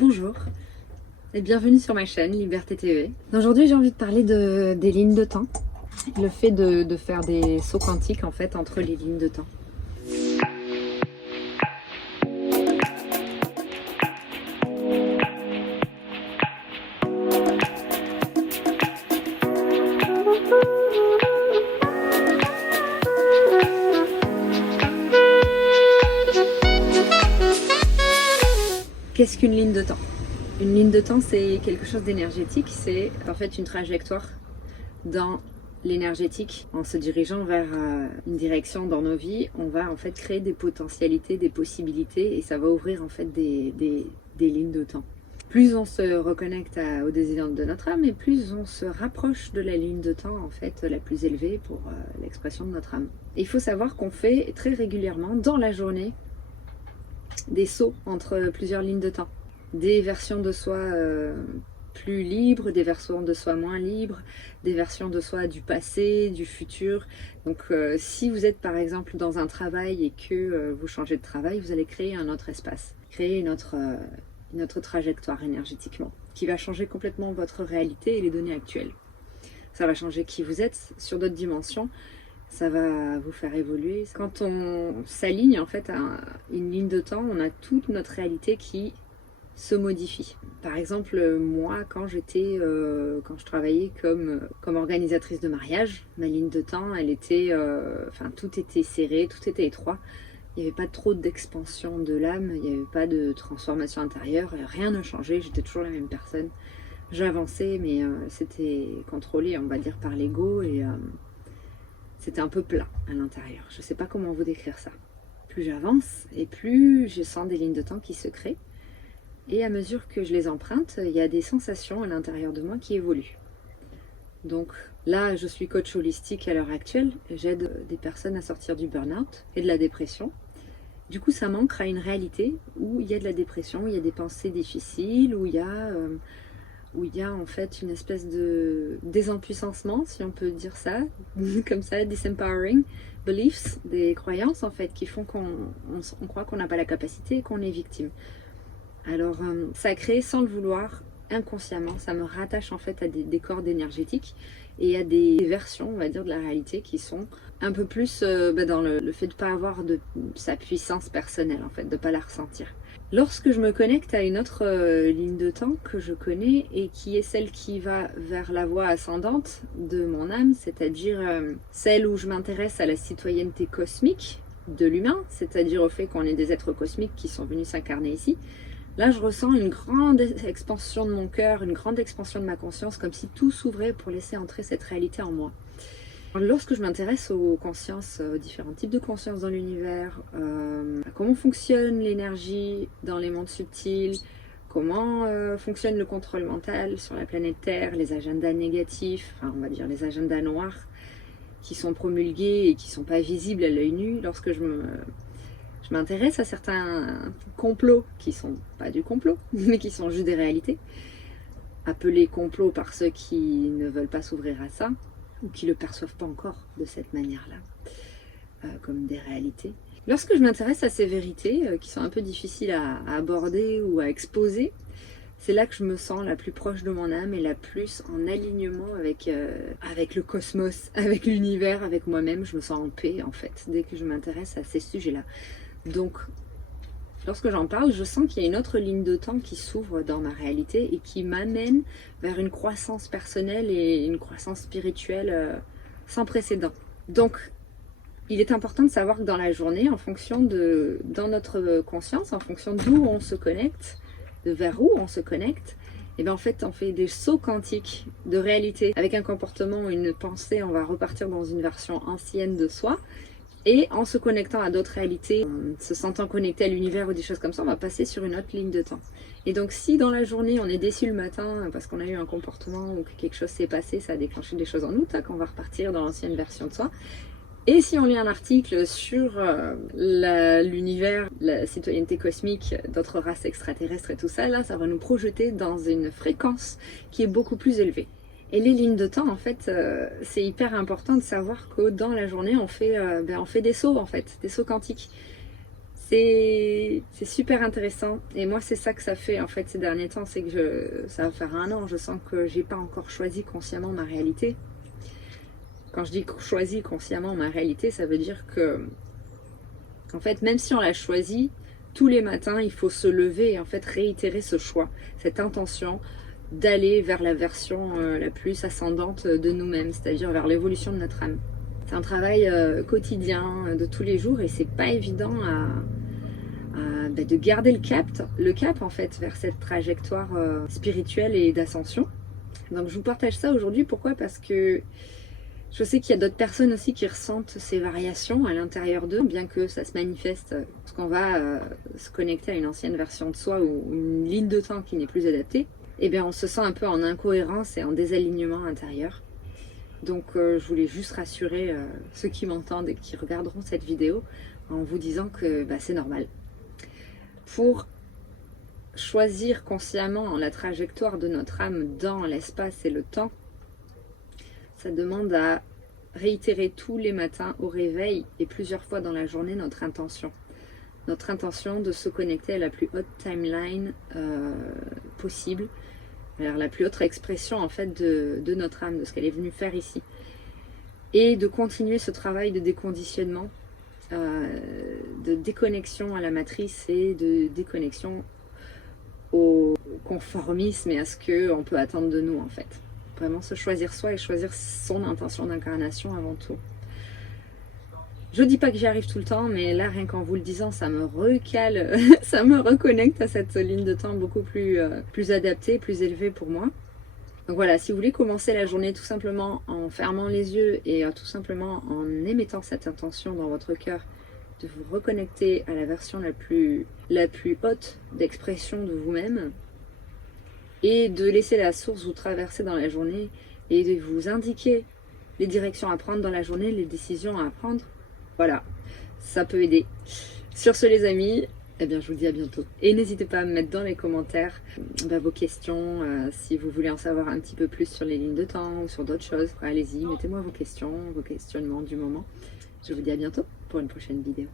Bonjour et bienvenue sur ma chaîne Liberté TV. Aujourd'hui j'ai envie de parler des lignes de temps. Le fait de faire des sauts quantiques en fait entre les lignes de temps. Qu'est-ce qu'une ligne de temps? Une ligne de temps, c'est quelque chose d'énergétique, c'est en fait une trajectoire dans l'énergétique. En se dirigeant vers une direction dans nos vies, on va en fait créer des potentialités, des possibilités et ça va ouvrir en fait des lignes de temps. Plus on se reconnecte au désir de notre âme et plus on se rapproche de la ligne de temps en fait la plus élevée pour l'expression de notre âme. Et il faut savoir qu'on fait très régulièrement dans la journée des sauts entre plusieurs lignes de temps. Des versions de soi plus libres, des versions de soi moins libres, des versions de soi du passé, du futur. Donc si vous êtes par exemple dans un travail et que vous changez de travail, vous allez créer un autre espace, créer une autre trajectoire énergétiquement, qui va changer complètement votre réalité et les données actuelles. Ça va changer qui vous êtes sur d'autres dimensions. Ça va vous faire évoluer. Quand on s'aligne en fait à une ligne de temps, on a toute notre réalité qui se modifie. Par exemple, moi, quand je travaillais comme organisatrice de mariage, ma ligne de temps, elle était, tout était serré, tout était étroit. Il n'y avait pas trop d'expansion de l'âme, il n'y avait pas de transformation intérieure, rien n'a changé, j'étais toujours la même personne. J'avançais, mais c'était contrôlé, on va dire, par l'ego et c'était un peu plat à l'intérieur. Je ne sais pas comment vous décrire ça. Plus j'avance et plus je sens des lignes de temps qui se créent. Et à mesure que je les emprunte, il y a des sensations à l'intérieur de moi qui évoluent. Donc là, je suis coach holistique à l'heure actuelle. J'aide des personnes à sortir du burn-out et de la dépression. Du coup, ça manque à une réalité où il y a de la dépression, où il y a des pensées difficiles, où il y a en fait une espèce de désempuissancement, si on peut dire ça, comme ça, disempowering beliefs, des croyances en fait qui font qu'on croit qu'on n'a pas la capacité et qu'on est victime. Alors ça crée sans le vouloir, inconsciemment, ça me rattache en fait à des cordes énergétiques et à des versions, on va dire, de la réalité qui sont un peu plus dans le fait de ne pas avoir de sa puissance personnelle, en fait, de ne pas la ressentir. Lorsque je me connecte à une autre ligne de temps que je connais et qui est celle qui va vers la voie ascendante de mon âme, c'est-à-dire celle où je m'intéresse à la citoyenneté cosmique de l'humain, c'est-à-dire au fait qu'on est des êtres cosmiques qui sont venus s'incarner ici, là je ressens une grande expansion de mon cœur, une grande expansion de ma conscience, comme si tout s'ouvrait pour laisser entrer cette réalité en moi. Lorsque je m'intéresse aux consciences, aux différents types de consciences dans l'univers, à comment fonctionne l'énergie dans les mondes subtils, comment fonctionne le contrôle mental sur la planète Terre, les agendas négatifs, enfin on va dire les agendas noirs qui sont promulgués et qui ne sont pas visibles à l'œil nu, lorsque je m'intéresse à certains complots qui ne sont pas du complot, mais qui sont juste des réalités, appelés complots par ceux qui ne veulent pas s'ouvrir à ça, ou qui ne le perçoivent pas encore de cette manière-là, comme des réalités. Lorsque je m'intéresse à ces vérités, qui sont un peu difficiles à aborder ou à exposer, c'est là que je me sens la plus proche de mon âme et la plus en alignement avec le cosmos, avec l'univers, avec moi-même. Je me sens en paix, en fait, dès que je m'intéresse à ces sujets-là. Donc, lorsque j'en parle, je sens qu'il y a une autre ligne de temps qui s'ouvre dans ma réalité et qui m'amène vers une croissance personnelle et une croissance spirituelle sans précédent. Donc, il est important de savoir que dans la journée, dans notre conscience, en fonction d'où on se connecte, de vers où on se connecte, et bien en fait, on fait des sauts quantiques de réalité. Avec un comportement ou une pensée, on va repartir dans une version ancienne de soi. Et en se connectant à d'autres réalités, en se sentant connecté à l'univers ou des choses comme ça, on va passer sur une autre ligne de temps. Et donc si dans la journée on est déçu le matin parce qu'on a eu un comportement ou que quelque chose s'est passé, ça a déclenché des choses en nous, qu'on va repartir dans l'ancienne version de soi. Et si on lit un article sur l'univers, la citoyenneté cosmique, d'autres races extraterrestres et tout ça, là ça va nous projeter dans une fréquence qui est beaucoup plus élevée. Et les lignes de temps, en fait, c'est hyper important de savoir que dans la journée, on fait des sauts, en fait, des sauts quantiques. C'est super intéressant et moi c'est ça que ça fait en fait ces derniers temps, c'est que ça va faire 1 an, je sens que j'ai pas encore choisi consciemment ma réalité. Quand je dis choisi consciemment ma réalité, ça veut dire que en fait même si on l'a choisi, tous les matins il faut se lever et en fait réitérer ce choix, cette intention d'aller vers la version la plus ascendante de nous-mêmes, c'est-à-dire vers l'évolution de notre âme. C'est un travail quotidien de tous les jours et c'est pas évident de garder le cap en fait vers cette trajectoire spirituelle et d'ascension. Donc je vous partage ça aujourd'hui, pourquoi? Parce que je sais qu'il y a d'autres personnes aussi qui ressentent ces variations à l'intérieur d'eux, bien que ça se manifeste parce qu'on va se connecter à une ancienne version de soi ou une ligne de temps qui n'est plus adaptée, et bien on se sent un peu en incohérence et en désalignement intérieur. Donc je voulais juste rassurer ceux qui m'entendent et qui regarderont cette vidéo en vous disant que c'est normal. Pour choisir consciemment la trajectoire de notre âme dans l'espace et le temps, ça demande à réitérer tous les matins au réveil et plusieurs fois dans la journée notre intention. Notre intention de se connecter à la plus haute timeline possible, alors la plus haute expression en fait de notre âme, de ce qu'elle est venue faire ici. Et de continuer ce travail de déconditionnement, de déconnexion à la matrice et de déconnexion au conformisme et à ce qu'on peut attendre de nous en fait. Vraiment se choisir soi et choisir son intention d'incarnation avant tout. Je dis pas que j'y arrive tout le temps, mais là rien qu'en vous le disant, ça me recale, ça me reconnecte à cette ligne de temps beaucoup plus adaptée, plus élevée pour moi. Donc voilà, si vous voulez commencer la journée tout simplement en fermant les yeux et tout simplement en émettant cette intention dans votre cœur de vous reconnecter à la version la plus haute d'expression de vous-même et de laisser la source vous traverser dans la journée et de vous indiquer les directions à prendre dans la journée, les décisions à prendre, voilà, ça peut aider. Sur ce les amis, eh bien, je vous dis à bientôt. Et n'hésitez pas à me mettre dans les commentaires vos questions, si vous voulez en savoir un petit peu plus sur les lignes de temps ou sur d'autres choses. Allez-y, mettez-moi vos questions, vos questionnements du moment. Je vous dis à bientôt pour une prochaine vidéo.